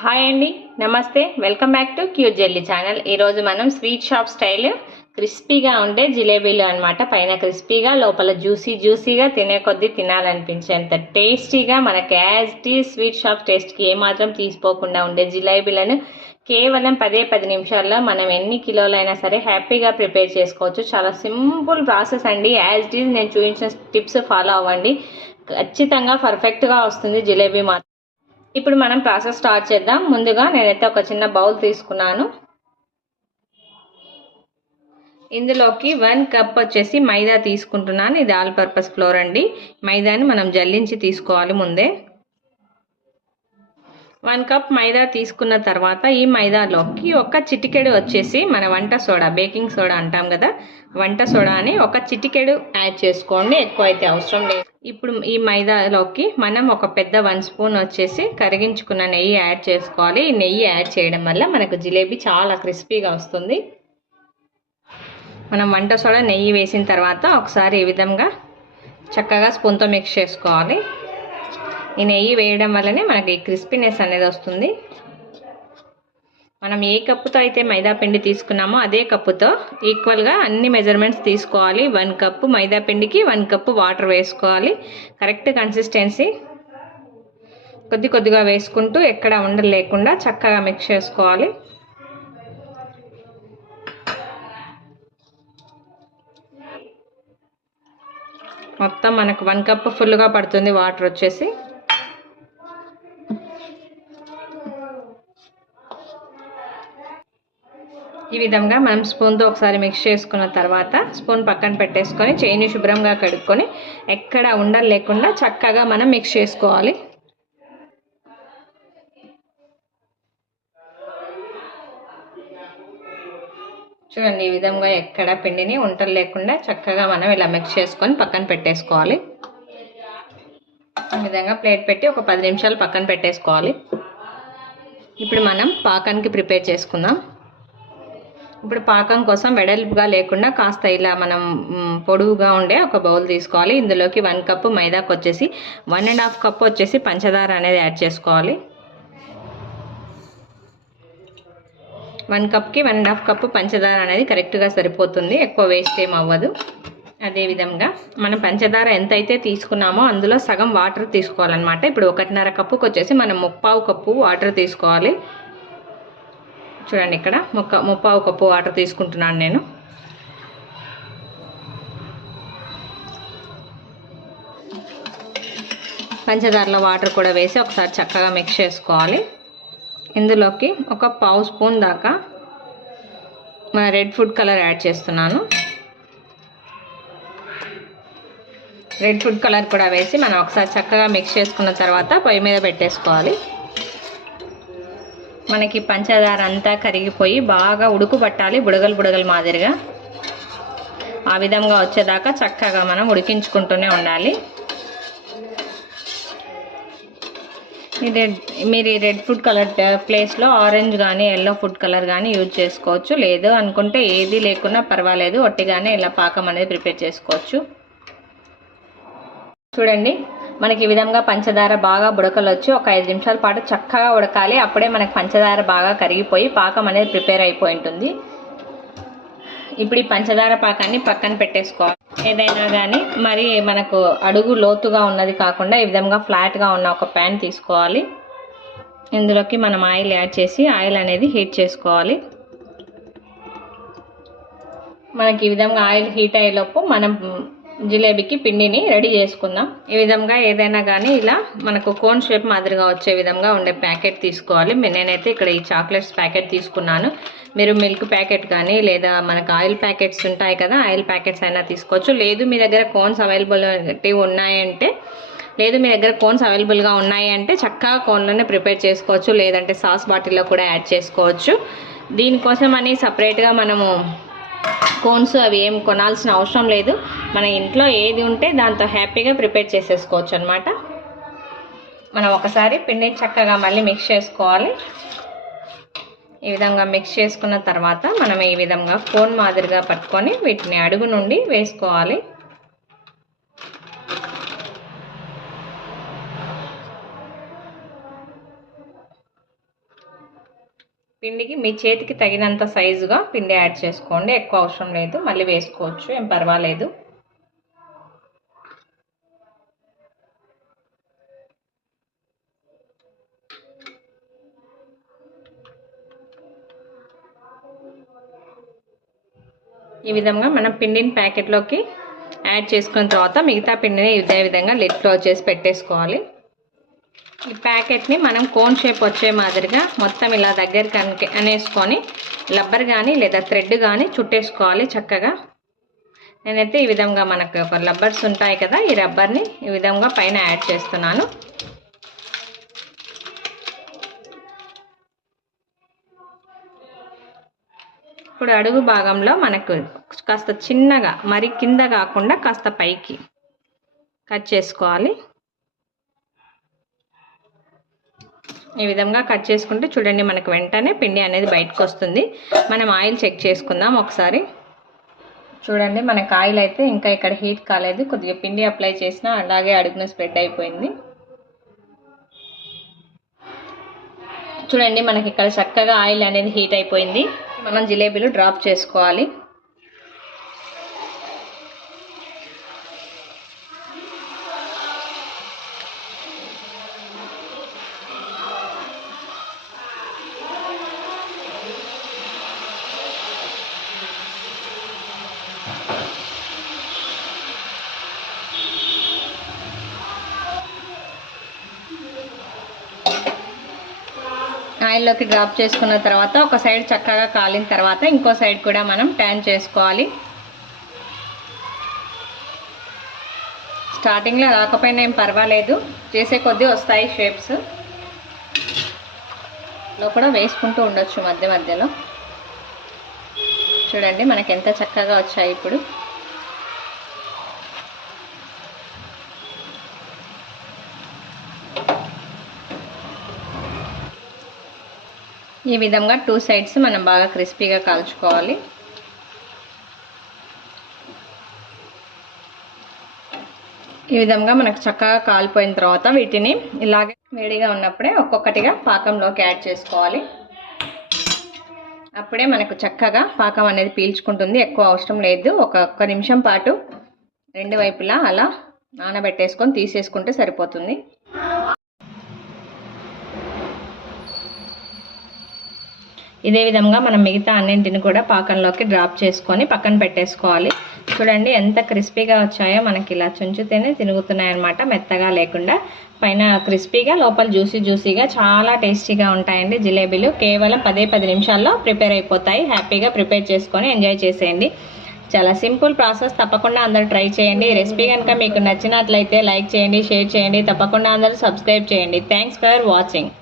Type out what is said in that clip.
Hi అండి, నమస్తే. Welcome back to cute jelly channel. ఈరోజు మనం స్వీట్ షాప్ స్టైల్ క్రిస్పీగా ఉండే జిలేబీలు అనమాట. పైన క్రిస్పీగా, లోపల జ్యూసీగా, తినే కొద్దీ తినాలనిపించేంత టేస్టీగా, మనకి యాజ్ టీ స్వీట్ షాప్ టేస్ట్కి ఏమాత్రం తీసిపోకుండా ఉండే జిలేబీలను కేవలం 10 నిమిషాల్లో మనం ఎన్ని కిలోలైనా సరే హ్యాపీగా ప్రిపేర్ చేసుకోవచ్చు. చాలా సింపుల్ ప్రాసెస్ అండి. యాజ్ టీజ్ నేను చూపించిన టిప్స్ ఫాలో అవ్వండి, ఖచ్చితంగా పర్ఫెక్ట్గా వస్తుంది జిలేబీ మాత్రం. ఇప్పుడు మనం ప్రాసెస్ స్టార్ట్ చేద్దాం. ముందుగా నేనైతే ఒక చిన్న బౌల్ తీసుకున్నాను. ఇందులోకి 1 కప్ వచ్చేసి మైదా తీసుకుంటున్నాను. ఇది ఆల్ పర్పస్ ఫ్లోర్ అండి. మైదాని మనం జల్లించి తీసుకోవాలి ముందే. 1 కప్ మైదా తీసుకున్న తర్వాత ఈ మైదాలోకి ఒక చిటికెడు వచ్చేసి మన వంట సోడా, బేకింగ్ సోడా అంటాం కదా, వంట సోడాని ఒక చిటికెడు యాడ్ చేసుకోండి, ఎక్కువ అయితే అవసరం లేదు. ఇప్పుడు ఈ మైదాలోకి మనం ఒక పెద్ద 1 స్పూన్ వచ్చేసి కరిగించుకున్న నెయ్యి యాడ్ చేసుకోవాలి. ఈ నెయ్యి యాడ్ చేయడం వల్ల మనకు జిలేబీ చాలా క్రిస్పీగా వస్తుంది. మనం వంట సోడా, నెయ్యి వేసిన తర్వాత ఒకసారి ఈ విధంగా చక్కగా స్పూన్తో మిక్స్ చేసుకోవాలి. ఈ నెయ్యి వేయడం వల్లనే మనకి క్రిస్పీనెస్ అనేది వస్తుంది. మనం ఏ కప్పుతో అయితే మైదా పిండి తీసుకున్నామో అదే కప్పుతో ఈక్వల్గా అన్ని మెజర్మెంట్స్ తీసుకోవాలి. 1 కప్పు మైదా పిండికి 1 కప్పు వాటర్ వేసుకోవాలి. కరెక్ట్ కన్సిస్టెన్సీ కొద్దిగా వేసుకుంటూ ఎక్కడ ఉండలు లేకుండా చక్కగా మిక్స్ చేసుకోవాలి. మొత్తం మనకు 1 కప్పు ఫుల్గా పడుతుంది వాటర్ వచ్చేసి. ఈ విధంగా మనం స్పూన్తో ఒకసారి మిక్స్ చేసుకున్న తర్వాత స్పూన్ పక్కన పెట్టేసుకొని చేయిని శుభ్రంగా కడుక్కొని ఎక్కడ ఉండలు లేకుండా చక్కగా మనం మిక్స్ చేసుకోవాలి. చూడండి, ఈ విధంగా ఎక్కడ పిండిని ఉండలు లేకుండా చక్కగా మనం ఇలా మిక్స్ చేసుకొని పక్కన పెట్టేసుకోవాలి. ఈ విధంగా ప్లేట్ పెట్టి ఒక 10 నిమిషాలు పక్కన పెట్టేసుకోవాలి. ఇప్పుడు మనం పాకానికి ప్రిపేర్ చేసుకుందాం. ఇప్పుడు పాకం కోసం వెడల్పుగా లేకుండా కాస్త ఇలా మనం పొడవుగా ఉండే ఒక బౌల్ తీసుకోవాలి. ఇందులోకి 1 కప్పు మైదాకు వచ్చేసి 1.5 కప్పు వచ్చేసి పంచదార అనేది యాడ్ చేసుకోవాలి. 1 కప్కి 1.5 కప్పు పంచదార అనేది కరెక్ట్గా సరిపోతుంది, ఎక్కువ వేస్ట్ ఏం అవ్వదు. అదేవిధంగా మనం పంచదార ఎంతైతే తీసుకున్నామో అందులో సగం వాటర్ తీసుకోవాలన్నమాట. ఇప్పుడు 1.5 కప్పుకి వచ్చేసి మనం 3/4 కప్పు వాటర్ తీసుకోవాలి. చూడండి, ఇక్కడ 3/4 కప్పు వాటర్ తీసుకుంటున్నాను నేను. పంచదారలో వాటర్ కూడా వేసి ఒకసారి చక్కగా మిక్స్ చేసుకోవాలి. ఇందులోకి ఒక 1/2 స్పూన్ దాకా మన రెడ్ ఫుడ్ కలర్ యాడ్ చేస్తున్నాను. రెడ్ ఫుడ్ కలర్ కూడా వేసి మనం ఒకసారి చక్కగా మిక్స్ చేసుకున్న తర్వాత పొయ్యి మీద పెట్టేసుకోవాలి. మనకి పంచదార అంతా కరిగిపోయి బాగా ఉడుకు పట్టాలి, బుడగలు మాదిరిగా. ఆ విధంగా వచ్చేదాకా చక్కగా మనం ఉడికించుకుంటూనే ఉండాలి. మీరు ఈ రెడ్ ఫుడ్ కలర్ ప్లేస్లో ఆరెంజ్ కానీ ఎల్లో ఫుడ్ కలర్ కానీ యూజ్ చేసుకోవచ్చు. లేదు అనుకుంటే ఏది లేకున్నా పర్వాలేదు, ఒట్టిగానే ఇలా పాకం అనేది ప్రిపేర్ చేసుకోవచ్చు. చూడండి, మనకి ఈ విధంగా పంచదార బాగా బుడకలు వచ్చి ఒక 5 నిమిషాల పాటు చక్కగా ఉడకాలి. అప్పుడే మనకి పంచదార బాగా కరిగిపోయి పాకం అనేది ప్రిపేర్ అయిపోయి ఉంటుంది. ఇప్పుడు ఈ పంచదార పాకాన్ని పక్కన పెట్టేసుకోవాలి. ఏదైనా కానీ మరి మనకు అడుగు లోతుగా ఉన్నది కాకుండా ఈ విధంగా ఫ్లాట్గా ఉన్న ఒక ప్యాన్ తీసుకోవాలి. ఇందులోకి మనం ఆయిల్ యాడ్ చేసి ఆయిల్ అనేది హీట్ చేసుకోవాలి. మనకి ఈ విధంగా ఆయిల్ హీట్ అయ్యేలోపు మనం జిలేబీకి పిండిని రెడీ చేసుకుందాం. ఈ విధంగా ఏదైనా కానీ ఇలా మనకు కోన్ షేప్ మాదిరిగా వచ్చే విధంగా ఉండే ప్యాకెట్ తీసుకోవాలి. నేనైతే ఇక్కడ ఈ చాక్లెట్స్ ప్యాకెట్ తీసుకున్నాను. మీరు మిల్క్ ప్యాకెట్ కానీ లేదా మనకు ఆయిల్ ప్యాకెట్స్ ఉంటాయి కదా, ఆయిల్ ప్యాకెట్స్ అయినా తీసుకోవచ్చు. లేదు మీ దగ్గర కోన్స్ అవైలబుల్గా ఉన్నాయి అంటే చక్కగా కోన్లోనే ప్రిపేర్ చేసుకోవచ్చు. లేదంటే సాస్ బాటిల్లో కూడా యాడ్ చేసుకోవచ్చు. దీనికోసం అని సపరేట్గా మనము కోన్స్ అవి ఏం కొనాల్సిన అవసరం లేదు. మన ఇంట్లో ఏది ఉంటే దాంతో హ్యాపీగా ప్రిపేర్ చేసేసుకోవచ్చు అనమాట. మనం ఒకసారి పిండి చక్కగా మళ్ళీ మిక్స్ చేసుకోవాలి. ఈ విధంగా మిక్స్ చేసుకున్న తర్వాత మనం ఈ విధంగా కోన్ మాదిరిగా పట్టుకొని వీటిని అడుగు నుండి వేసుకోవాలి. పిండికి మీ చేతికి తగినంత సైజుగా పిండి యాడ్ చేసుకోండి, ఎక్కువ అవసరం లేదు, మళ్ళీ వేసుకోవచ్చు, ఏం పర్వాలేదు. ఈ విధంగా మనం పిండిని ప్యాకెట్లోకి యాడ్ చేసుకున్న తర్వాత మిగతా పిండిని ఇదే విధంగా లిడ్ క్లోజ్ చేసి పెట్టేసుకోవాలి. ఈ ప్యాకెట్ని మనం కోన్ షేప్ వచ్చే మాదిరిగా మొత్తం ఇలా దగ్గరికి అనేసుకొని రబ్బర్ కానీ లేదా థ్రెడ్ కానీ చుట్టేసుకోవాలి చక్కగా. నేనైతే ఈ విధంగా మనకు ఒక రబ్బర్స్ ఉంటాయి కదా, ఈ రబ్బర్ని ఈ విధంగా పైన యాడ్ చేస్తున్నాను. ఇప్పుడు అడుగు భాగంలో మనకు కాస్త చిన్నగా, మరి కింద కాకుండా కాస్త పైకి కట్ చేసుకోవాలి. ఈ విధంగా కట్ చేసుకుంటే చూడండి మనకు వెంటనే పిండి అనేది బయటకు వస్తుంది. మనం ఆయిల్ చెక్ చేసుకుందాం ఒకసారి. చూడండి మనకు ఆయిల్ అయితే ఇంకా ఇక్కడ హీట్ కాలేదు, కొద్దిగా పిండి అప్లై చేసినా అలాగే అడుగున స్ప్రెడ్ అయిపోయింది. చూడండి మనకి ఇక్కడ చక్కగా ఆయిల్ అనేది హీట్ అయిపోయింది. మనం జిలేబీలు డ్రాప్ చేసుకోవాలి. ఆయిల్లోకి డ్రాప్ చేసుకున్న తర్వాత ఒక సైడ్ చక్కగా కాలిన తర్వాత ఇంకో సైడ్ కూడా మనం టర్న్ చేసుకోవాలి. స్టార్టింగ్లో రాకపోయినా ఏం పర్వాలేదు, చేసే కొద్దీ వస్తాయి షేప్స్. లో కూడా వేసుకుంటూ ఉండొచ్చు మధ్య మధ్యలో. చూడండి మనకి ఎంత చక్కగా వచ్చాయి ఇప్పుడు. ఈ విధంగా 2 సైడ్స్ మనం బాగా క్రిస్పీగా కాల్చుకోవాలి. ఈ విధంగా మనకు చక్కగా కాలిపోయిన తర్వాత వీటిని ఇలాగే వేడిగా ఉన్నప్పుడే ఒక్కొక్కటిగా పాకంలోకి యాడ్ చేసుకోవాలి. అప్పుడే మనకు చక్కగా పాకం అనేది పీల్చుకుంటుంది, ఎక్కువ అవసరం లేదు. ఒక్క నిమిషం పాటు రెండు వైపులా అలా నానబెట్టేసుకొని తీసేసుకుంటే సరిపోతుంది. ఇదే విధంగా మనం మిగతా అన్నింటిని కూడా పాకంలోకి డ్రాప్ చేసుకొని పక్కన పెట్టేసుకోవాలి. చూడండి ఎంత క్రిస్పీగా వచ్చాయో, మనకి ఇలా చుంచుతేనే తిరుగుతున్నాయి అన్నమాట, మెత్తగా లేకుండా. పైన క్రిస్పీగా, లోపల జ్యూసీగా చాలా టేస్టీగా ఉంటాయండి జిలేబీలు. కేవలం 10 నిమిషాల్లో ప్రిపేర్ అయిపోతాయి. హ్యాపీగా ప్రిపేర్ చేసుకొని ఎంజాయ్ చేసేయండి. చాలా సింపుల్ ప్రాసెస్, తప్పకుండా అందరూ ట్రై చేయండి. ఈ రెసిపీ కనుక మీకు నచ్చినట్లయితే లైక్ చేయండి, షేర్ చేయండి, తప్పకుండా అందరూ సబ్స్క్రైబ్ చేయండి. Thanks for watching.